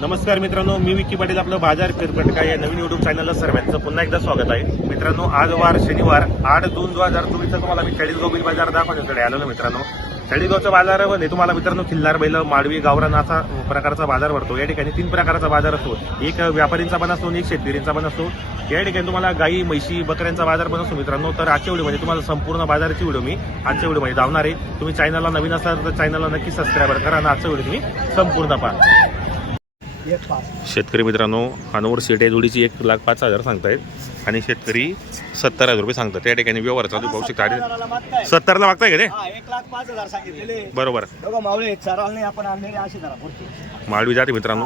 नमस्कार मित्रांनो मी विकी पाटील आपलं बाजार फिरपटका या नवीन युट्यूब चॅनलला सर्वांचं पुन्हा एकदा स्वागत आहे. मित्रांनो आज वार शनिवार आठ दोन दोन हजार चोवीसचा तुम्हाला मी चाळीसगाव बिल बाजार दाखवण्याकडे आलेलो मित्रांनो. चाळीसगावच्या बाजारामध्ये म्हणजे तुम्हाला मित्रांनो खिल्लार बैल माडवी गावरान असा प्रकारचा बाजार भरतो. या ठिकाणी तीन प्रकारचा बाजार असतो. एक व्यापारींचा पण असतो एक शेतकरींचा पण असतो. या ठिकाणी तुम्हाला गाई म्हशी बकऱ्यांचा बाजार पण असतो मित्रांनो. तर आजच्या व्हिडिओमध्ये तुम्हाला संपूर्ण बाजाराची व्हिडिओ मी आजच्या व्हिडिओमध्ये धावणार आहे. तुम्ही चॅनलला नवीन असाल तर चॅनलला नक्की सबस्क्राईब करा आणि आजचा व्हिडिओ तुम्ही संपूर्ण पहा. शेतकरी मित्रांनो अनवर सीट आहे जोडीची एक लाख पाच हजार सांगतायत. आणि शेतकरी सत्तर हजार रुपये सांगतात. त्या ठिकाणी व्यवहार चालू पाहू शकता. सत्तरला मागताय का ते? बरोबर. माळवी जाते मित्रांनो.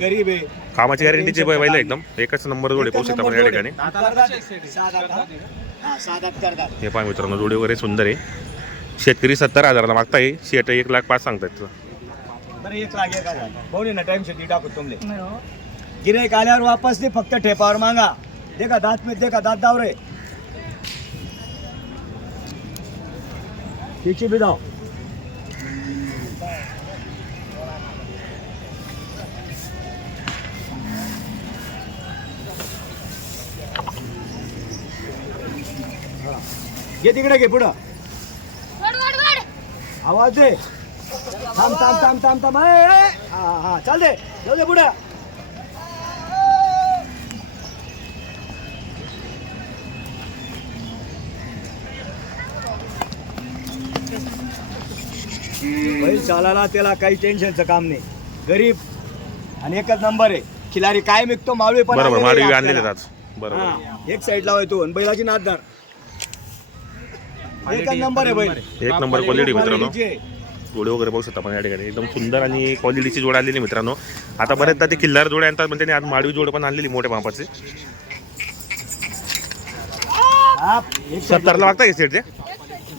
गरीब आहे. कामाची गॅरंटीचे बैल एकदम. एकच नंबर जोडे पाहू शकता आपण या ठिकाणी. हा? पहा मित्रांनो जोडी वगैरे सुंदर आहे. शेतकरी सत्तर हजाराला मागताय. शेट एक लाख पाच सांगतायत. बरं एक भाऊनी ना टाइम शेती टाकू तुमले. गिराईक आल्यावर वापस नाही फक्त ठेपावर मागा. देखा दात में देखा दात दाव रे तिची बी दाव. घे तिकडे घे पुढं. वड वड वड. आवाज दे. थांब थांब थांब थांब थांब. हा हा चाल दे. जाऊ दे पुढे. बैल चालायला त्याला काही टेन्शनचं काम नाही. गरीब आणि एकच नंबर आहे. खिलारी काय विकतो मावळी पण बरोबर आणलेले माळवी आहे आणलेले आपल्याला. आज. बरोबर. हा, एक साईड लावायचो आणि बैलाची नाददार. एकच नंबर आहे बैल. एक नंबर क्वालिटी मित्रांनो. क्वालिटीची आहे. जोडे वगैरे पाहू शकता आपण या ठिकाणी. एकदम सुंदर आणि क्वालिटीची जोड आलेली मित्रांनो. आता बरेचदा ते किल्लार जोडे आणतात पण त्यांनी आज माळवी जोड पण आणलेली मोठ्या मापाची. सत्तरला मागताय का सेट ते?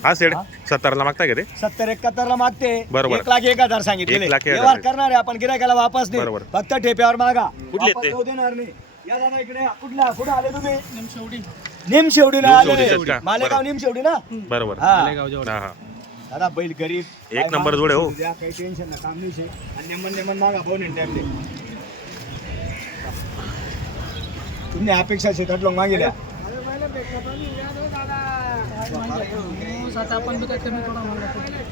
हा सेट सत्तरला मागताय का ते? सत्तर एकाहत्तर ला मागते. बरोबर. एक लाख एक हजार सांगितले. एक लाख एक व्यवहार हजार. करणार आहे आपण गिरायकाला वापस नाही बरोबर. फक्त ठेप्यावर मागा. कुठले आहेत वापस ते? देणार नाही. या दादा इकडे. कुठला? कुठे आले तुम्ही? निम शेवडीला निमशेवडीचे आले. का? मालेगाव बरोबर. निम शेवडी ना? बरोबर. हा. हा हा. दादा बैल गरीब. एक नंबर जोड हो. द्या, काही टेन्शन ना काम नाही. आणि नेमन नेमन मागा तुम्ही अपेक्षा शेतात लोक मागितल्या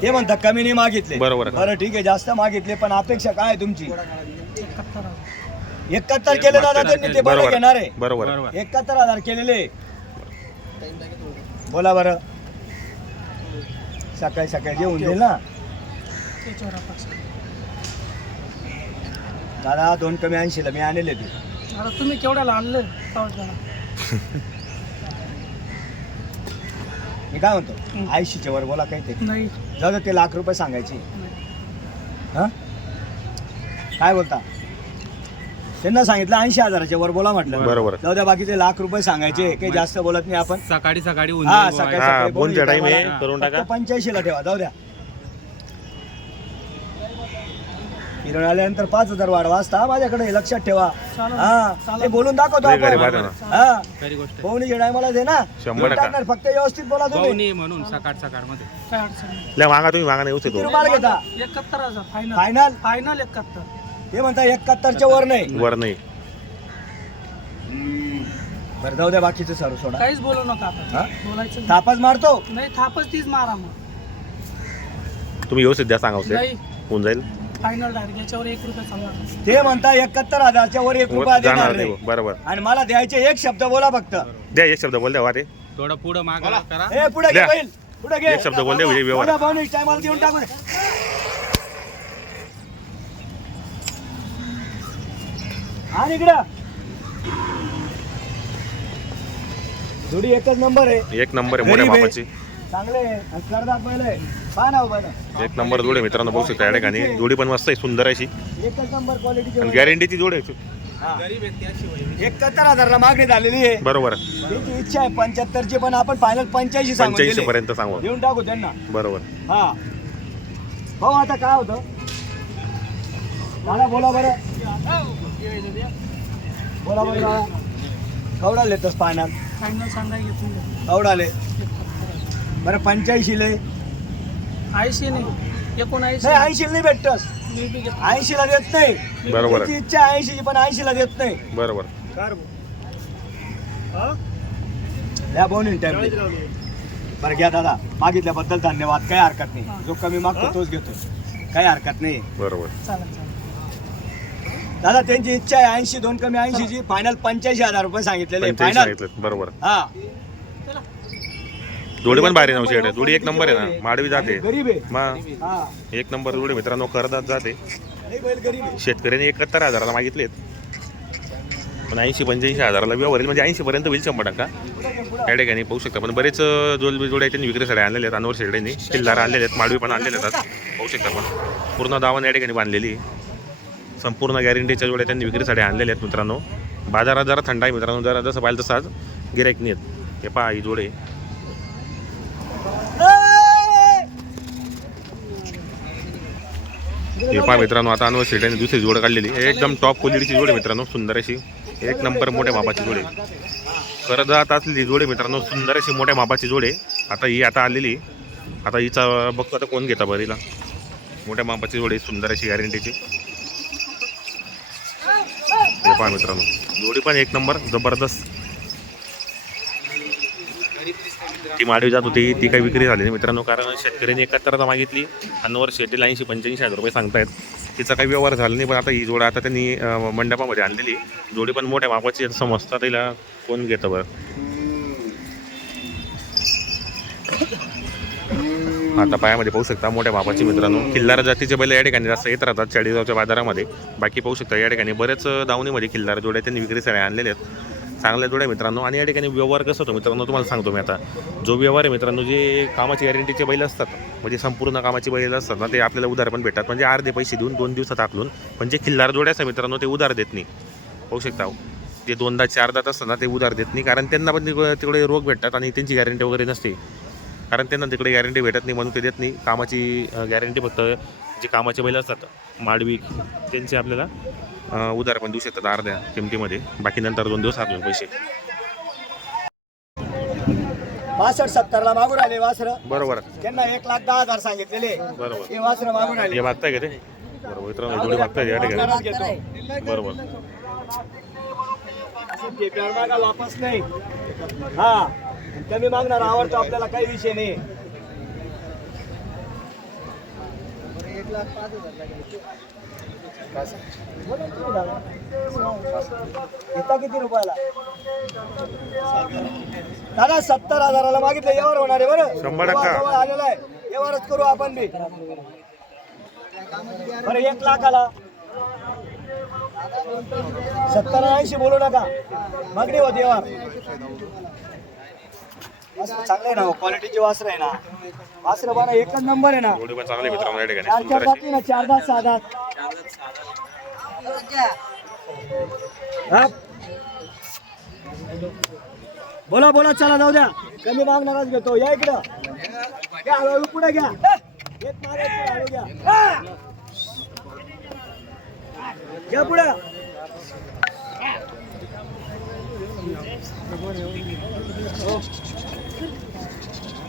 ते म्हणतात कमी नाही मागितले. बरोबर. बरं ठीक आहे जास्त मागितले पण अपेक्षा काय आहे तुमची? एकाहत्तर केले दादा त्यांनी ते बरं बरोबर घेणार. आहे. बरोबर एकाहत्तर हजार केलेले. बोला बरं. सकाळी सकाळी जेवून देईल ना. दादा दोन कमी ऐंशीला मी आणले ते आता तुम्ही केवढ्याला आणलं? मी काय म्हणतो? ऐंशीच्या वर बोला काही ते नाही. जाऊ दे ते लाख रुपये सांगायचे. हा? काय बोलता? त्यांना सांगितलं ऐंशी हजाराच्या वर बोला म्हटलं बरोबर. जाऊ द्या बाकीचे लाख रुपये सांगायचे काही जास्त बोलत नाही आपण सकाळी सकाळी हा. सकाळी हा, आहे, करून मला टाका. 85 ला ठेवा जाऊ द्या किरण आल्यानंतर पाच हजार वाढवा असता माझ्याकडे हे लक्षात ठेवा. हा. ते बोलून दाखवतो लय गरीब आपण. आहे ना. हा खरी गोष्ट आहे. पाहुणे टायमाला दे ना शंभर देऊन. टाकणार फक्त व्यवस्थित बोला तुम्ही पाहुणे म्हणून सकाळ सकाळमध्ये काय अडचण नाही लय मागा तुम्ही मागा नाही किती उचलतो रुपयाला घेता एकाहत्तर हजार फायनल फायनल फायनल एकाहत्तर ते म्हणता एकाहत्तरच्या वर नाही. वर नाही. बरं जाऊ द्या बाकीचं सर सोडा. काहीच बोलू नका हा? आता बोलायचं नाही. तापच मारतो? नाही थापच तीच मारा मग. तुम्ही व्यवस्थित द्या सांगा नाही. सेट होऊन जाईल. फायनल डायरेक्ट याच्यावर एक रुपया चालणार ते म्हणता एकाहत्तर हजारच्या वर एक रुपया वर देणार जाणार नाही. नाही बरोबर. आणि मला द्यायचे एक शब्द बोला फक्त. द्या एक शब्द बोल द्या वा ते थोडं पुढं मागा करा. ए पुढे घे द्या. बैल. पुढे घे. एक शब्द बोल दे, व्यवहार. टायमाला देऊन टाकू दे. आणि इकडं जोडी एकच नंबर आहे. एक नंबर आहे मोठ्या गरीब आहे. मापाची चांगले आहे. आणि करदात बैल आहे. पहा ना बैल एक नंबर जोड आहे मित्रांनो बघू शकता या ठिकाणी. जोडी पण मस्त आहे सुंदर अशी. एकच नंबर क्वालिटीचे आणि. गॅरंटीची जोड आहे. एकाहत्तर हजारला मागणी झालेली आहे. बरोबर. त्यांची इच्छा आहे पंच्याहत्तर ची पण आपण फायनल पंच्याऐंशी सांगून पंच्याऐंशी दिले. पर्यंत सांगू. देऊन टाकू त्यांना. बरोबर. हा. भाऊ आता काय होतं? मला बोला बरं. बोला बरं बाळा. कवडाले तस पाण्यात फायनल सांगाय कवडाले बरं पंच्याऐंशी ले ऐंशी नाही. एकोणऐंशी नाही ऐंशी नाही भेटतस. मी बी घेतो. ऐंशी ला देत नाही. बरोबर त्याची इच्छा ऐंशी ची पण ऐंशी ला देत नाही. बरोबर. या बोनी टाइम बरं घ्या दादा. मागितल्याबद्दल धन्यवाद. काही हरकत नाही. जो कमी मागतो तोच घेतो. काही हरकत नाही. बरोबर. चालेल चालेल. दादा त्यांची इच्छा आहे ऐंशी दोन कमी ऐंशी ची फायनल पंच्याऐंशी हजार रुपये सांगितलेले फायनल सांगितलं बरोबर. हा. जोडी पण भारी नव्हती शेड जोडी एक नंबर आहे ना. माडवी जाते. गरीब आहे. मग हा. एक नंबर जोडी मित्रांनो करदात जाते. लई बैल गरीब आहे. शेतकऱ्यांनी एकाहत्तर हजाराला मागितलेत पण ऐंशी पंच्याऐंशी हजाराला व्यवहार म्हणजे ऐंशी पर्यंत होईल शंभर टक्का. त्या ठिकाणी पाहू शकता. पण बरेच जोल जोड्या त्यांनी विक्रीसाठी आणलेले आहेत. अनवर शेड्यांनी किल्लार आणलेले आहेत. माडवी पण आणलेले आहेत. पाहू शकता पण पूर्ण दावण या ठिकाणी बांधलेली आहे. संपूर्ण गॅरंटीच्या जोड्या त्यांनी विक्रीसाठी आणलेल्या आहेत मित्रांनो. बाजारात जरा थंड आहे मित्रांनो जरा जसं पाहिलं तसं आज गिरायक नाही आहेत. हे पहा ही जोडे. हे पहा मित्रांनो आता अनवर शेट्याने दुसरी जोड काढलेली. एकदम टॉप क्वालिटीची जोड मित्रांनो सुंदर अशी. एक नंबर मोठ्या मापाची जोडे. आहे करदात असलेली जोडे मित्रांनो सुंदर अशी मोठ्या मापाची जोडे. आता ही आता आलेली. आता हिचा बघतो आता कोण घेता बरीला मोठ्या मापाची जोडे सुंदर अशी गॅरंटीची पहा मित्रांनो. जोडी पण एक नंबर जबरदस्त. ती माडवी जात होती ती काही विक्री झाली नाही मित्रांनो कारण शेतकऱ्यांनी एकाहत्तरला मागितली. अन्नवर शेतीला ऐंशी पंच्याऐंशी हजार रुपये सांगतायत. तिचा काही व्यवहार झाला नाही पण आता ही जोड आता त्यांनी मंडपामध्ये आणलेली. जोडी पण मोठ्या मापाची समजता तिला कोण घेतं बरं. आता पायामध्ये पाहू शकता मोठ्या बाबाची मित्रांनो. किल्लार जातीचे बैल या ठिकाणी जास्त येत राहतात चाळीसगावच्या बाजारामध्ये. बाकी पाहू शकता या ठिकाणी बरेच दावणीमध्ये किल्लार जोड्या त्यांनी विक्रीसाठी आणलेले आहेत. चांगल्या जोड्या मित्रांनो. आणि या ठिकाणी व्यवहार कसं होतो मित्रांनो? तुम्हाला सांगतो मी आता. जो व्यवहार आहे मित्रांनो जे कामाची गॅरंटीचे बैल असतात म्हणजे संपूर्ण कामाची बैल असतात ना ते आपल्याला उधार पण भेटतात. म्हणजे अर्धे पैसे देऊन दोन दिवसात आकलून पण जे किल्लार जोड्या मित्रांनो ते उधार देत नाही. पाहू शकता. जे दोनदा चारदा असतात ना ते उधार देत नाही. कारण त्यांना पण तिकडे रोग भेटतात आणि त्यांची गॅरंटी वगैरे नसते. कारण त्यांना तिकडे गॅरंटी भेटत नाही म्हणून ते देत नाही. कामाची गॅरंटी फक्त जे कामाचे बैल असतात माडवी त्यांचे आपल्याला उधार पण देऊ शकतात अर्ध्या किमतीमध्ये. बाकी नंतर दोन दिवस आपले पैसे. पासष्ट सत्तर ला मागून आले वासर. बरोबर. त्यांना एक लाख दहा हजार सांगितलेले. बरोबर. हे वासर मागून आले. हे मागताय का ते? बरोबर. मित्रांनो जोडी मागताय या ठिकाणी. बरोबर. वापस नाही. हा. कमी मागणार आवडतो आपल्याला काही विषय नाही. किती रुपयाला? दादा सत्तर हजाराला मागितलं यावर होणार आहे बरं. शंभर टक्का. जवळ आलेला आहे. यावरच करू आपण बी. बरं एक लाखाला. सत्तर ऐंशी बोलू नका. मागणी होती यावर. वासरं चांगलं आहे ना क्वालिटीची वासर आहे ना? वासर बघा एकच नंबर आहे ना? जोडी पण चांगली मित्रांनो या ठिकाणी. चार चार सुंदर अशी जाती ना? चार दात सहा दात हा? बोला बोला चला जाऊ द्या. कमी मागणारच घेतो. या इकडं. घ्या हळूहळू पुढे घ्या. एक मागे एक पुढे हळू घ्या. हा! घ्या पुढे.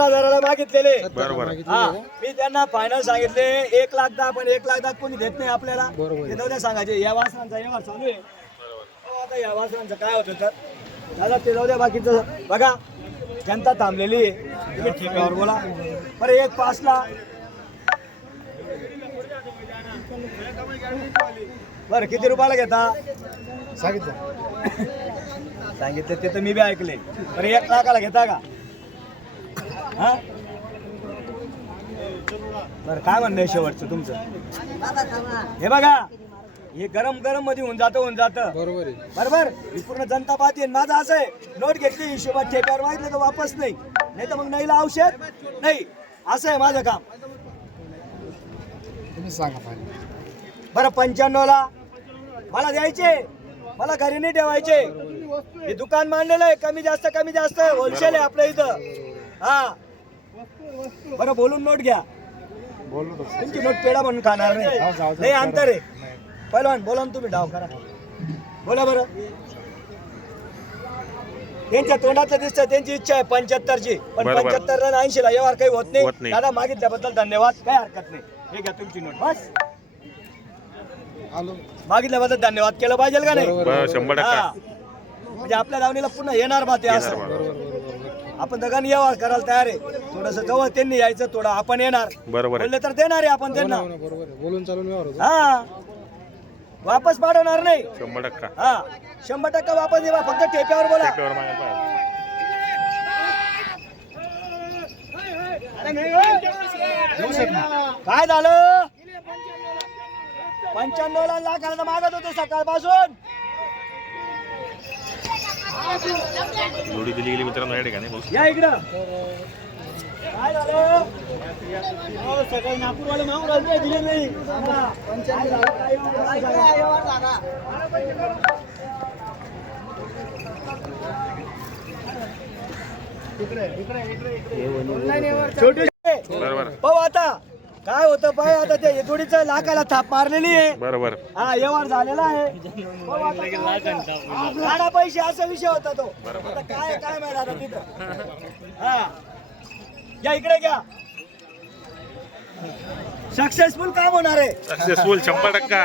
हजाराला मागितलेले. बरोबर. हा मी त्यांना फायनल सांगितले एक लाख दहा पण एक लाख दहा कोणी देत नाही आपल्याला. ते जाऊ द्या सांगायचे या वासनांचा व्यवहार चालू आहे हो, आता या वासनांचं काय होतं तर दादा ते जाऊ द्या बाकीचं. बघा जनता थांबलेली आहे. तुम्ही बोला. बरं एक पाचला. बरं किती रुपयाला घेता? सांगितलं ते तर मी बी ऐकले. बरं एक लाखाला घेता का? हा? बरं काय म्हणणं शेवटचं तुमचं? हे बघा हे गरम गरममध्ये होऊन जातं होऊन जातं. बरोबर आहे. बरोबर? ही पूर्ण जनता पाहते माझं असं आहे नोट घेतली हिशोबात ठेप्यावर मागितलं तर वापस नाही. नाही तर मग नाहीला औषध? नाही. असं आहे माझं काम. तुम्ही सांगा बरं पंच्याण्णवला मला द्यायचे. मला घरी नाही ठेवायचे. हे दुकान मांडलेलं आहे कमी जास्त कमी जास्त. होलसेल आहे आपल्या इथं. हा. बरं बोलून नोट घ्या. तुमची नोट पेढा म्हणून खाणार नाही. नाही अंतर आहे. पहिलवान बोला ना तुम्ही डाव करा. बोला बरं. त्यांच्या तोंडातलं दिसतं त्यांची इच्छा आहे पंच्याहत्तरची. पण बरोबर. पंच्याहत्तर ऐंशी ला व्यवहार काही होत होत नाही. नाही. दादा मागितल्याबद्दल धन्यवाद. काही हरकत नाही. हे घ्या तुमची नोट. बस. मागितल्याबद्दल धन्यवाद. केलं पाहिजे का नाही? बरं, शंभर टक्का. हा. म्हणजे आपल्या दावणीला पुन्हा येणार बा ते येणार असं. बरोबर. आपण दोघांनी व्यवहार करायला तयार आहे. थोडस जवळ त्यांनी यायचं थोडं आपण येणार. बरोबर आहे. बोलले तर देणार आहे आपण त्यांना. बोलून चालून व्यवहार हा. वापस पाठवणार नाही. शंभर टक्का. हा. शंभर टक्का वापस देवा फक्त ठेप्यावर बोला. टेपेवर मागायला पाहिजे. काय झालं? पंच्याण्णव ला लाखाला मागत होतो सकाळपासून. जोडी दिली गेली मित्रांनो या ठिकाणी. भाऊ. या इकडं. काय झालं? सकाळी नागपूरवाले मागून राहिले दिले नाही? छोटे बरोबर. पाहू आता. काय होतं पाय आता ते जोडीचं लाखाला थाप मारलेली आहे. बरोबर. हा व्यवहार झालेला आहे. पाहू आता काय होतं. काढा पैसे असा विषय होता तो. आता काय काय माहिती आता तिथं? हा. या इकडे घ्या. सक्सेसफुल काम होणार आहे. सक्सेसफुल शंभर टक्का.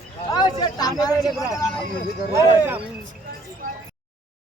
बैलं इकडे.